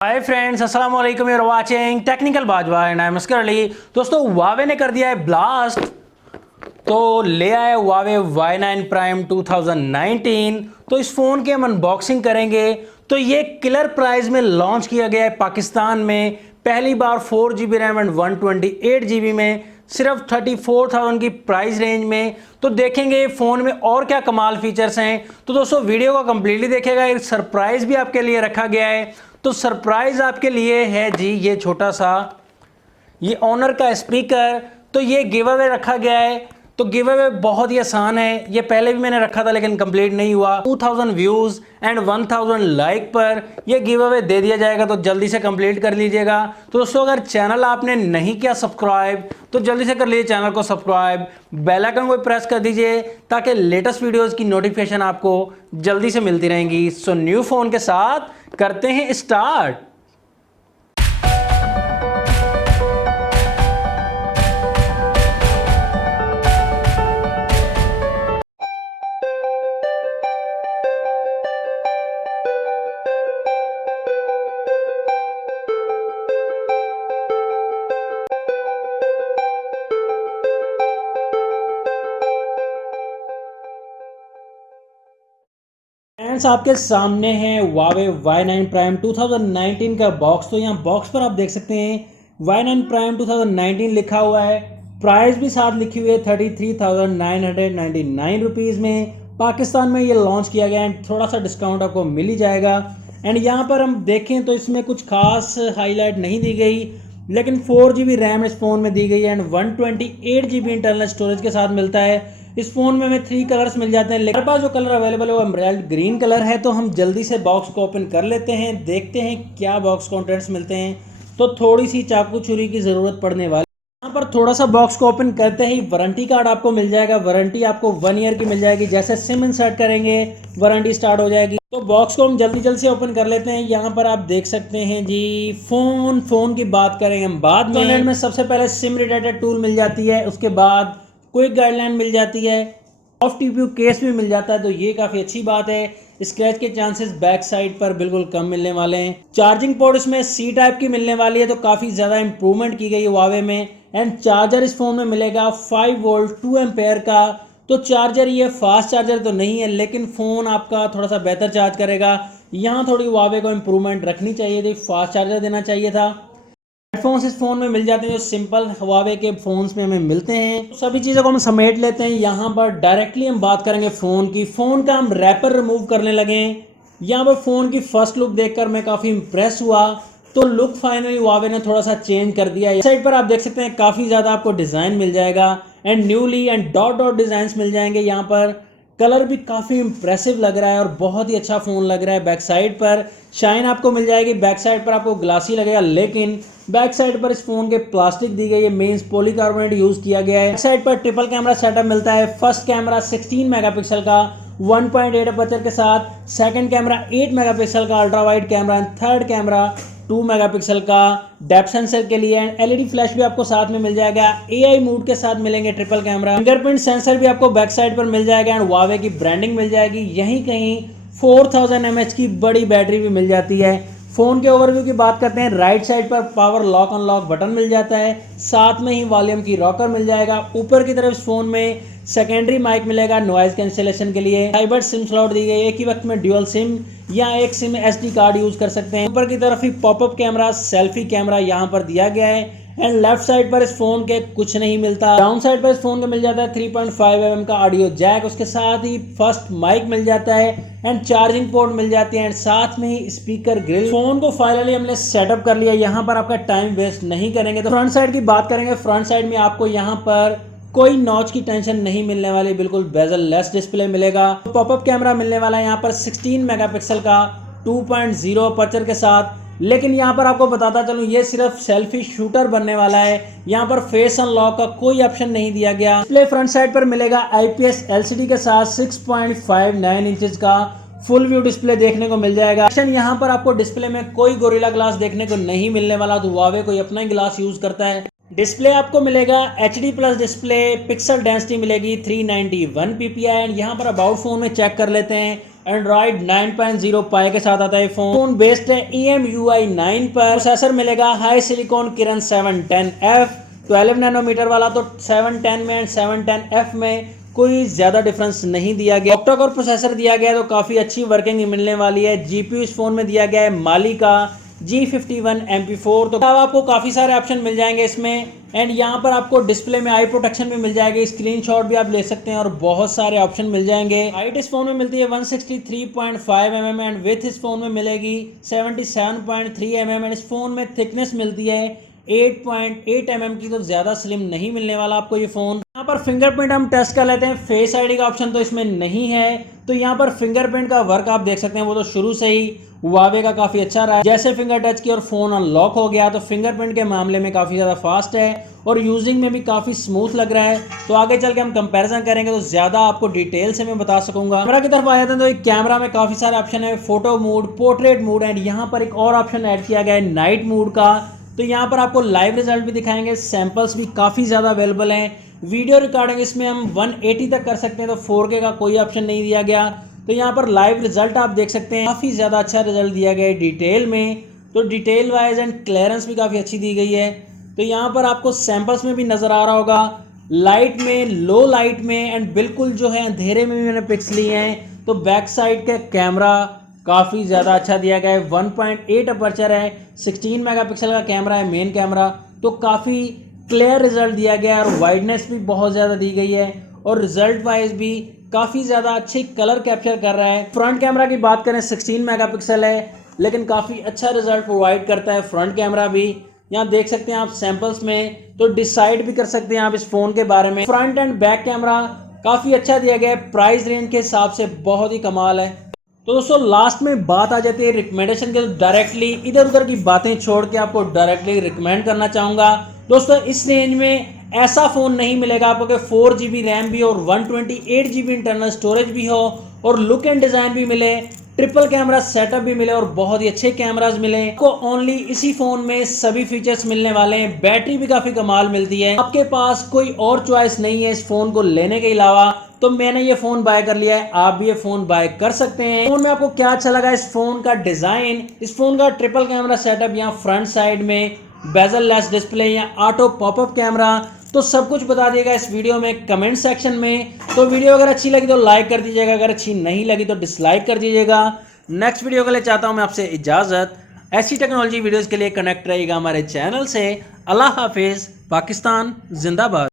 हाय friends, अस्सलाम वालेकुम। You are watching technical Bajwa and I am Askar Ali. दोस्तों, हुआवे ने कर दिया है ब्लास्ट, तो ले आया हुआवे Y9 प्राइम 2019। तो इस फ़ोन की हम अनबॉक्सिंग करेंगे। तो ये किलर प्राइस में लॉन्च किया गया है पाकिस्तान में पहली बार 4GB रैम एंड 128GB में, सिर्फ 34,000 की प्राइस रेंज में। तो देखेंगे फ़ोन में और क्या कमाल फीचर्स हैं। तो दोस्तों, वीडियो को कंप्लीटली देखेगा। एक सरप्राइज़ भी आपके लिए रखा गया है। तो सरप्राइज़ आपके लिए है जी, ये छोटा सा ये ऑनर का स्पीकर। तो ये गिव अवे रखा गया है। तो गिव अवे बहुत ही आसान है, ये पहले भी मैंने रखा था लेकिन कंप्लीट नहीं हुआ। 2000 व्यूज़ एंड 1000 लाइक पर ये गिव अवे दे दिया जाएगा, तो जल्दी से कंप्लीट कर लीजिएगा। तो दोस्तों, अगर चैनल आपने नहीं किया सब्सक्राइब तो जल्दी से कर लीजिए चैनल को सब्सक्राइब, बेल आइकन को प्रेस कर दीजिए ताकि लेटेस्ट वीडियोज़ की नोटिफिकेशन आपको जल्दी से मिलती रहेंगी। सो न्यू फ़ोन के साथ करते हैं स्टार्ट। फ्रेंड्स, आपके सामने है Huawei Y9 प्राइम 2019 का बॉक्स। तो यहाँ बॉक्स पर आप देख सकते हैं Y9 प्राइम 2019 लिखा हुआ है। प्राइस भी साथ लिखी हुई है 33,999 रुपीज़ में। पाकिस्तान में ये लॉन्च किया गया है, थोड़ा सा डिस्काउंट आपको मिल ही जाएगा। एंड यहाँ पर हम देखें तो इसमें कुछ खास हाईलाइट नहीं दी गई, लेकिन 4GB रैम इस फ़ोन में दी गई है एंड 128GB इंटरनल स्टोरेज के साथ मिलता है। इस फ़ोन में हमें 3 कलर्स मिल जाते हैं, लेकिन पास जो कलर अवेलेबल है वो एमराल्ड ग्रीन कलर है। तो हम जल्दी से बॉक्स को ओपन कर लेते हैं, देखते हैं क्या बॉक्स कंटेंट्स मिलते हैं। तो थोड़ी सी चाकू छुरी की ज़रूरत पड़ने वाली। यहाँ पर थोड़ा सा बॉक्स को ओपन करते ही वारंटी कार्ड आपको मिल जाएगा। वारंटी आपको 1 ईयर की मिल जाएगी। जैसे सिम इंसर्ट करेंगे वारंटी स्टार्ट हो जाएगी। तो बॉक्स को हम जल्दी से ओपन कर लेते हैं। यहाँ पर आप देख सकते हैं जी, फ़ोन की बात करेंगे हम बाद में सबसे पहले सिम रिलेटेड टूल मिल जाती है, उसके बाद क्विक गाइडलाइन मिल जाती है, सॉफ्ट टीपीयू केस भी मिल जाता है। तो ये काफ़ी अच्छी बात है। स्क्रैच के चांसेस बैक साइड पर बिल्कुल कम मिलने वाले हैं। चार्जिंग पोर्ट इसमें सी टाइप की मिलने वाली है, तो काफ़ी ज़्यादा इंप्रूवमेंट की गई है Huawei में। एंड चार्जर इस फोन में मिलेगा 5 वोल्ट 2 एम्पेयर का। तो चार्जर ये फास्ट चार्जर तो नहीं है, लेकिन फ़ोन आपका थोड़ा सा बेहतर चार्ज करेगा। यहाँ थोड़ी Huawei को इंप्रूवमेंट रखनी चाहिए थी, फास्ट चार्जर देना चाहिए था। हेडफोन्स इस फ़ोन में मिल जाते हैं जो सिंपल Huawei के फ़ोन्स में हमें मिलते हैं। तो सभी चीज़ों को हम समेट लेते हैं। यहाँ पर डायरेक्टली हम बात करेंगे फ़ोन की। फ़ोन का हम रैपर रिमूव करने लगे हैं। यहाँ पर फ़ोन की फर्स्ट लुक देखकर मैं काफ़ी इंप्रेस हुआ। तो लुक फाइनली Huawei ने थोड़ा सा चेंज कर दिया। इस साइड पर आप देख सकते हैं काफ़ी ज़्यादा आपको डिज़ाइन मिल जाएगा and newly and dot dot design मिल जाएंगे। यहाँ पर कलर भी काफ़ी इंप्रेसिव लग रहा है और बहुत ही अच्छा फ़ोन लग रहा है। बैक साइड पर शाइन आपको मिल जाएगी। बैक साइड पर आपको ग्लासी लगेगा, लेकिन बैक साइड पर इस फोन के प्लास्टिक दी गई है, मेंस पॉलीकार्बोनेट यूज किया गया है। बैक साइड पर ट्रिपल कैमरा सेटअप मिलता है। फर्स्ट कैमरा 16 मेगापिक्सल का 1.8 अपर्चर के साथ, सेकंड कैमरा 8 मेगापिक्सल का ultra wide camera and third camera 2 megapixel का डेप्थ सेंसर के लिए। एंड एलईडी फ्लैश भी आपको साथ में मिल जाएगा। एआई मोड के साथ मिलेंगे ट्रिपल कैमरा। फिंगरप्रिंट सेंसर भी आपको बैक साइड पर मिल जाएगा एंड Huawei की ब्रांडिंग मिल जाएगी। यहीं कहीं 4000 mAh की बड़ी बैटरी भी मिल जाती है। फ़ोन के ओवरव्यू की बात करते हैं। राइट साइड पर पावर लॉक अनलॉक बटन मिल जाता है, साथ में ही वॉल्यूम की रॉकर मिल जाएगा। ऊपर की तरफ इस फ़ोन में सेकेंडरी माइक मिलेगा नॉइज कैंसिलेशन के लिए। हाइब्रिड सिम स्लॉट दी गई है, एक ही वक्त में ड्यूअल सिम या एक सिम एसडी कार्ड यूज कर सकते हैं। ऊपर की तरफ ही पॉपअप कैमरा, सेल्फी कैमरा यहाँ पर दिया गया है। एंड लेफ्ट साइड पर इस फोन के कुछ नहीं मिलता। डाउन साइड पर इस फोन के मिल जाता है 3.5 mm का ऑडियो जैक, उसके साथ ही फर्स्ट माइक मिल जाता है एंड चार्जिंग पोर्ट मिल जाती है एंड साथ में ही स्पीकर ग्रिल। फोन को फाइनली हमने सेटअप कर लिया। यहाँ पर आपका टाइम वेस्ट नहीं करेंगे। तो फ्रंट साइड की बात करेंगे। फ्रंट साइड में आपको यहाँ पर कोई नॉच की टेंशन नहीं मिलने वाली, बिल्कुल बेजल लेस डिस्प्ले मिलेगा। पॉपअप कैमरा मिलने वाला है यहाँ पर 16 मेगापिक्सल का 2.0 अपर्चर के साथ। लेकिन यहाँ पर आपको बताता चलूँ, ये सिर्फ सेल्फी शूटर बनने वाला है। यहाँ पर फेस अनलॉक का कोई ऑप्शन नहीं दिया गया। डिस्प्ले फ्रंट साइड पर मिलेगा IPS LCD के साथ 6.59 इंचेस का फुल व्यू डिस्प्ले देखने को मिल जाएगा। यहाँ पर आपको डिस्प्ले में कोई गोरिल्ला ग्लास देखने को नहीं मिलने वाला, तो Huawei कोई अपना ही ग्लास यूज करता है। डिस्प्ले आपको मिलेगा HD plus display, pixel density मिलेगी 391 ppi एंड यहाँ पर अबाउट फोन में चेक कर लेते हैं। एंड्रॉइड 9.0 पाई के साथ आता है फोन बेस्ड है EMUI 9 पर। प्रोसेसर मिलेगा हाई सिलिकॉन किरण 710F 12 नैनोमीटर वाला। तो 710 में एंड 710F में कोई ज़्यादा डिफरेंस नहीं दिया गया। ऑक्टा कोर प्रोसेसर दिया गया है तो काफ़ी अच्छी वर्किंग मिलने वाली है। GPU इस फोन में दिया गया है माली का G51 MP4। तो आपको काफ़ी सारे ऑप्शन मिल जाएंगे इसमें। एंड यहाँ पर आपको डिस्प्ले में आई प्रोटेक्शन भी मिल जाएगी, स्क्रीनशॉट भी आप ले सकते हैं और बहुत सारे ऑप्शन मिल जाएंगे। हाइट इस फोन में मिलती है 163.5 mm एंड विथ इस फोन में मिलेगी 77.3 mm एंड इस फोन में थिकनेस मिलती है 8.8 mm की। तो ज़्यादा स्लिम नहीं मिलने वाला आपको ये फ़ोन। यहाँ पर फिंगरप्रिंट हम टेस्ट कर लेते हैं। फेस आईडी का ऑप्शन तो इसमें नहीं है। तो यहाँ पर फिंगरप्रिंट का वर्क आप देख सकते हैं, वो तो शुरू से ही हुआवे का काफ़ी अच्छा रहा है। जैसे फिंगर टच की और फ़ोन अनलॉक हो गया तो फिंगरप्रिंट के मामले में काफ़ी ज़्यादा फास्ट है और यूजिंग में भी काफ़ी स्मूथ लग रहा है। तो आगे चल के हम कंपैरिजन करेंगे तो ज़्यादा आपको डिटेल से मैं बता सकूंगा। कैमरा की तरफ आ जाते हैं तो एक कैमरा में काफ़ी सारे ऑप्शन है, photo mode, portrait mode and यहाँ पर एक और ऑप्शन ऐड किया गया है नाइट मोड का। तो यहाँ पर आपको लाइव रिजल्ट भी दिखाएंगे, सैंपल्स भी काफ़ी ज़्यादा अवेलेबल हैं। वीडियो रिकॉर्डिंग इसमें हम 180 तक कर सकते हैं, तो 4K का कोई ऑप्शन नहीं दिया गया। तो यहाँ पर लाइव रिजल्ट आप देख सकते हैं, काफ़ी ज़्यादा अच्छा रिजल्ट दिया गया है डिटेल में। तो डिटेल वाइज एंड क्लियरेंस भी काफ़ी अच्छी दी गई है। तो यहाँ पर आपको सैंपल्स में भी नज़र आ रहा होगा, लाइट में, लो लाइट में एंड बिल्कुल जो है अंधेरे में भी मैंने पिक्स लिए हैं। तो बैक साइड का कैमरा काफ़ी ज़्यादा अच्छा दिया गया है, 1.8 अपर्चर है, 16 मेगापिक्सल का कैमरा है मेन कैमरा। तो काफ़ी क्लियर रिजल्ट दिया गया है और वाइडनेस भी बहुत ज़्यादा दी गई है और रिजल्ट वाइज भी काफ़ी ज़्यादा अच्छे कलर कैप्चर कर रहा है। फ्रंट कैमरा की बात करें 16 मेगापिक्सल है लेकिन काफ़ी अच्छा रिजल्ट प्रोवाइड करता है फ्रंट कैमरा भी। यहाँ देख सकते हैं आप सैंपल्स में, तो डिसाइड भी कर सकते हैं आप इस फ़ोन के बारे में। फ्रंट एंड बैक कैमरा काफ़ी अच्छा दिया गया है, प्राइस रेंज के हिसाब से बहुत ही कमाल है। तो दोस्तों लास्ट में बात आ जाती है रिकमेंडेशन के। तो डायरेक्टली इधर उधर की बातें छोड़ के आपको डायरेक्टली रिकमेंड करना चाहूँगा। दोस्तों इस रेंज में ऐसा फ़ोन नहीं मिलेगा आपको कि 4GB रैम भी और 128GB इंटरनल स्टोरेज भी हो और लुक एंड डिज़ाइन भी मिले, ट्रिपल कैमरा सेटअप भी मिले और बहुत ही अच्छे कैमरास मिले। आपको ओनली इसी फ़ोन में सभी फीचर्स मिलने वाले हैं। बैटरी भी काफ़ी कमाल मिलती है। आपके पास कोई और चॉइस नहीं है इस फ़ोन को लेने के अलावा, तो मैंने ये फ़ोन बाय कर लिया है, आप भी ये फ़ोन बाय कर सकते हैं। फ़ोन में आपको क्या अच्छा लगा? इस फ़ोन का डिज़ाइन, इस फ़ोन का ट्रिपल कैमरा सेटअप, यहाँ फ्रंट साइड में बेजल लेस डिस्प्ले या ऑटो पॉपअप कैमरा, तो सब कुछ बता दिएगा इस वीडियो में कमेंट सेक्शन में। तो वीडियो अगर अच्छी लगी तो लाइक कर दीजिएगा, अगर अच्छी नहीं लगी तो डिसलाइक कर दीजिएगा। नेक्स्ट वीडियो के लिए चाहता हूँ मैं आपसे इजाज़त। ऐसी टेक्नोलॉजी वीडियोज़ के लिए कनेक्ट रहिएगा हमारे चैनल से। अल्लाह हाफिज़। पाकिस्तान जिंदाबाद।